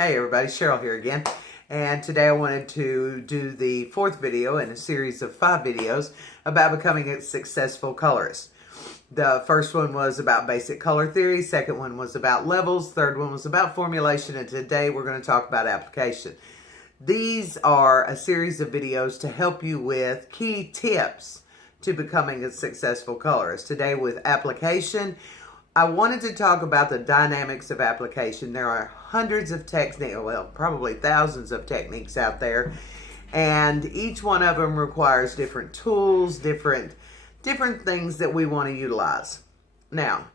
Hey everybody, Cheryl here again. And today I wanted to do the fourth video in a series of 5 videos about becoming a successful colorist. The first one was about basic color theory, second one was about levels, third one was about formulation, and today we're going to talk about application. These are a series of videos to help you with key tips to becoming a successful colorist. Today with application, I wanted to talk about the dynamics of application. There are hundreds of techniques, well, probably thousands of techniques out there, and each one of them requires different tools, different things that we want to utilize. Now,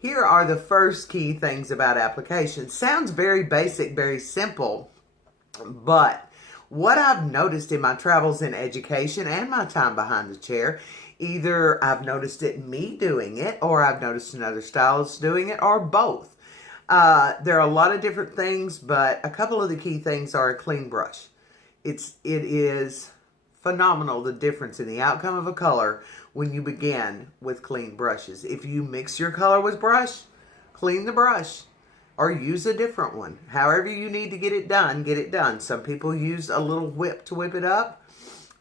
here are the first key things about application. Sounds very basic, very simple, but what I've noticed in my travels in education and my time behind the chair, either I've noticed it me doing it, or I've noticed another stylist doing it, or both. There are a lot of different things, but a couple of the key things are a clean brush. It is phenomenal the difference in the outcome of a color when you begin with clean brushes. If you mix your color with brush, clean the brush. Or use a different one. However you need to get it done, get it done. Some people use a little whip to whip it up.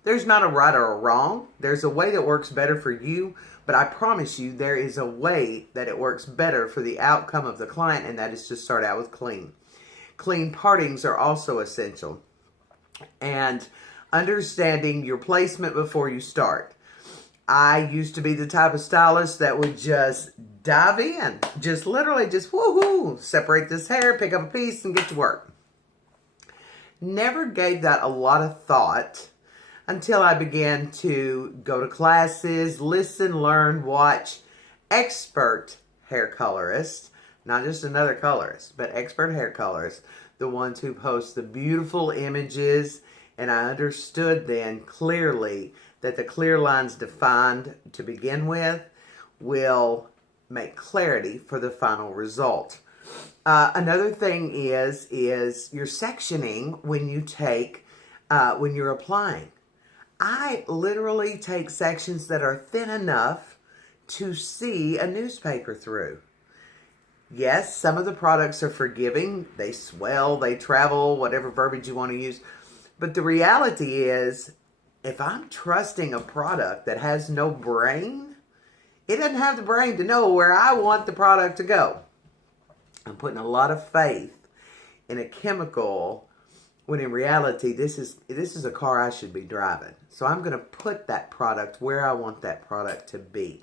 There's not a right or a wrong. There's a way that works better for you, but I promise you there is a way that it works better for the outcome of the client, and that is to start out with clean. Clean partings are also essential. And understanding your placement before you start. I used to be the type of stylist that would just dive in. Just literally just woohoo, separate this hair, pick up a piece, and get to work. Never gave that a lot of thought until I began to go to classes, listen, learn, watch expert hair colorists, not just another colorist, but expert hair colorists, the ones who post the beautiful images, and I understood then clearly that the clear lines defined to begin with will make clarity for the final result. Another thing is your sectioning when you take, when you're applying. I literally take sections that are thin enough to see a newspaper through. Yes, some of the products are forgiving. They swell, they travel, whatever verbiage you want to use. But the reality is, if I'm trusting a product that has no brain, it doesn't have the brain to know where I want the product to go. I'm putting a lot of faith in a chemical when in reality this is a car I should be driving. So I'm going to put that product where I want that product to be.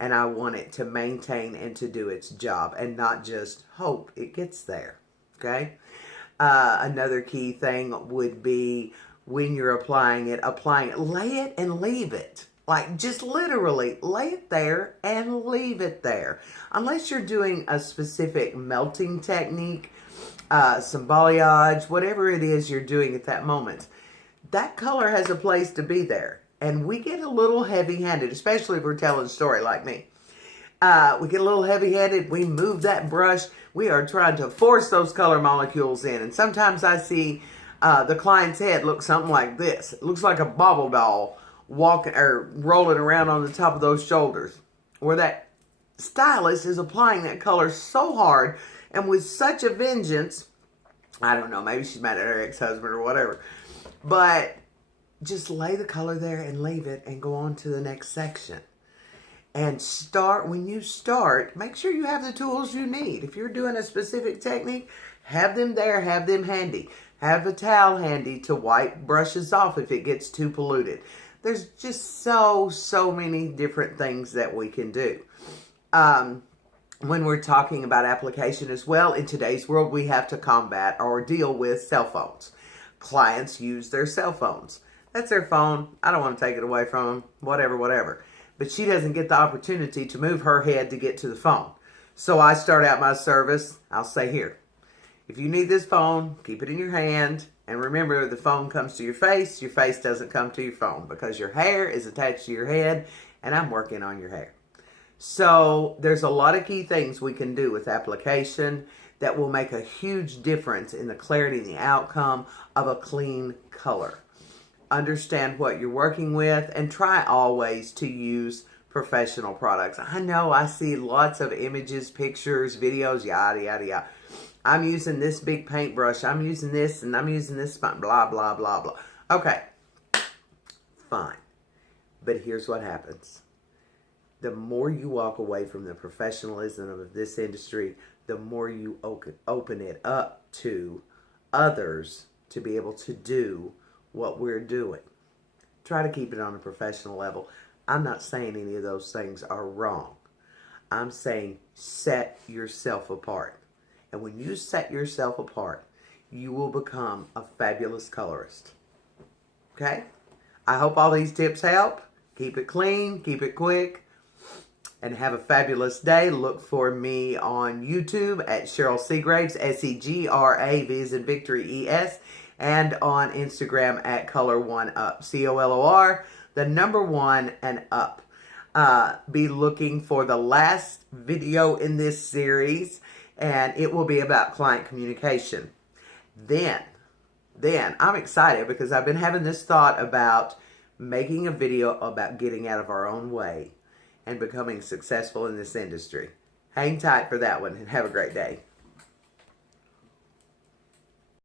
And I want it to maintain and to do its job and not just hope it gets there. Okay? Another key thing would be when you're applying it, lay it and leave it. Like just literally lay it there and leave it there. Unless you're doing a specific melting technique, some balayage, whatever it is you're doing at that moment. That color has a place to be there. And we get a little heavy-handed, especially if we're telling a story like me. We get a little heavy-handed, we move that brush, we are trying to force those color molecules in. And sometimes I see the client's head looks something like this. It looks like a bobble doll walking or rolling around on the top of those shoulders, where that stylist is applying that color so hard and with such a vengeance. I don't know, maybe she's mad at her ex-husband or whatever, but just lay the color there and leave it and go on to the next section. And when you start, make sure you have the tools you need. If you're doing a specific technique, have them there, have them handy. Have a towel handy to wipe brushes off if it gets too polluted. There's just so many different things that we can do. When we're talking about application as well, in today's world, we have to combat or deal with cell phones. Clients use their cell phones. That's their phone. I don't want to take it away from them, whatever. But she doesn't get the opportunity to move her head to get to the phone. So I start out my service, I'll say, here, if you need this phone, keep it in your hand. And remember, the phone comes to your face doesn't come to your phone because your hair is attached to your head and I'm working on your hair. So there's a lot of key things we can do with application that will make a huge difference in the clarity and the outcome of a clean color. Understand what you're working with and try always to use professional products. I know I see lots of images, pictures, videos, yada, yada, yada. I'm using this big paintbrush. I'm using this and I'm using this, blah, blah, blah, blah. Okay, fine. But here's what happens. The more you walk away from the professionalism of this industry, the more you open it up to others to be able to do what we're doing. Try to keep it on a professional level. I'm not saying any of those things are wrong. I'm saying set yourself apart. And when you set yourself apart, you will become a fabulous colorist. Okay? I hope all these tips help. Keep it clean, keep it quick, and have a fabulous day. Look for me on YouTube at Cheryl Segraves, S-E-G-R-A-V as in Victory E-S, and on Instagram at Color1Up, C-O-L-O-R, the number 1 and up. Be looking for the last video in this series, and it will be about client communication. Then I'm excited because I've been having this thought about making a video about getting out of our own way and becoming successful in this industry. Hang tight for that one and have a great day.